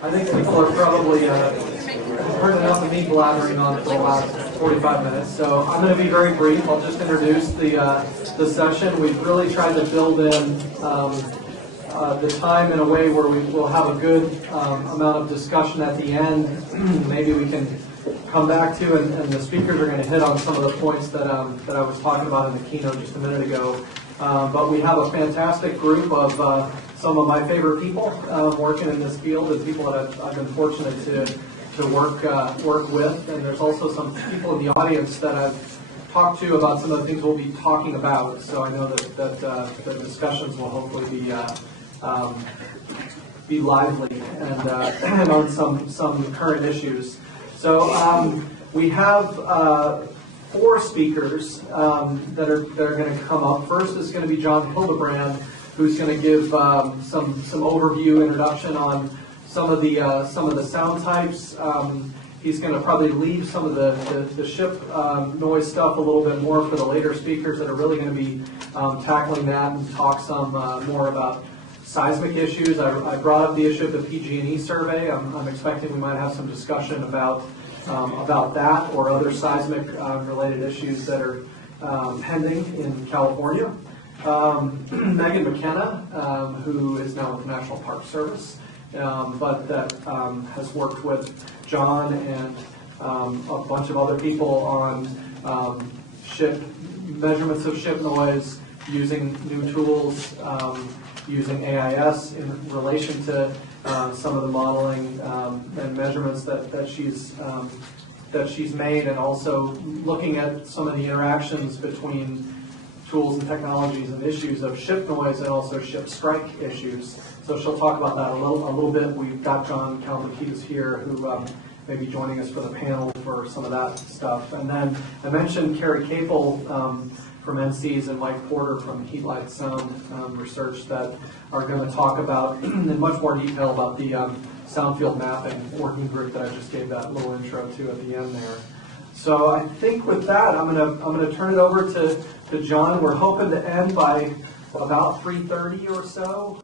I think people are probably heard enough of me blathering on for the last 45 minutes, so I'm going to be very brief. I'll just introduce the session. We've really tried to build in the time in a way where we will have a good amount of discussion at the end. Maybe we can come back to, and the speakers are going to hit on some of the points that I was talking about in the keynote just a minute ago. But we have a fantastic group of some of my favorite people working in this field, and people that I've been fortunate to work with. And there's also some people in the audience that I've talked to about some of the things we'll be talking about. So I know that the discussions will hopefully be lively and on some current issues. So we have 4 speakers that are going to come up. First is going to be John Hildebrand, who's going to give some overview introduction on some of the sound types. He's going to probably leave some of the ship noise stuff a little bit more for the later speakers that are really going to be tackling that and talk some more about seismic issues. I brought up the issue of the PG&E survey. I'm expecting we might have some discussion about that or other seismic related issues that are pending in California. Megan McKenna, who is now with the National Park Service, but that has worked with John and a bunch of other people on measurements of ship noise, using new tools, using AIS in relation to some of the modeling and measurements that she's made, and also looking at some of the interactions between tools and technologies and issues of ship noise and also ship strike issues. So she'll talk about that a little bit. We've got John Calmakitis here, who may be joining us for the panel for some of that stuff. And then I mentioned Carrie Capel from NCs and Mike Porter from Heat Light Sound Research that are going to talk about in much more detail about the sound field mapping working group that I just gave that little intro to at the end there. So I think with that, I'm gonna turn it over to John. We're hoping to end by about 3:30 or so.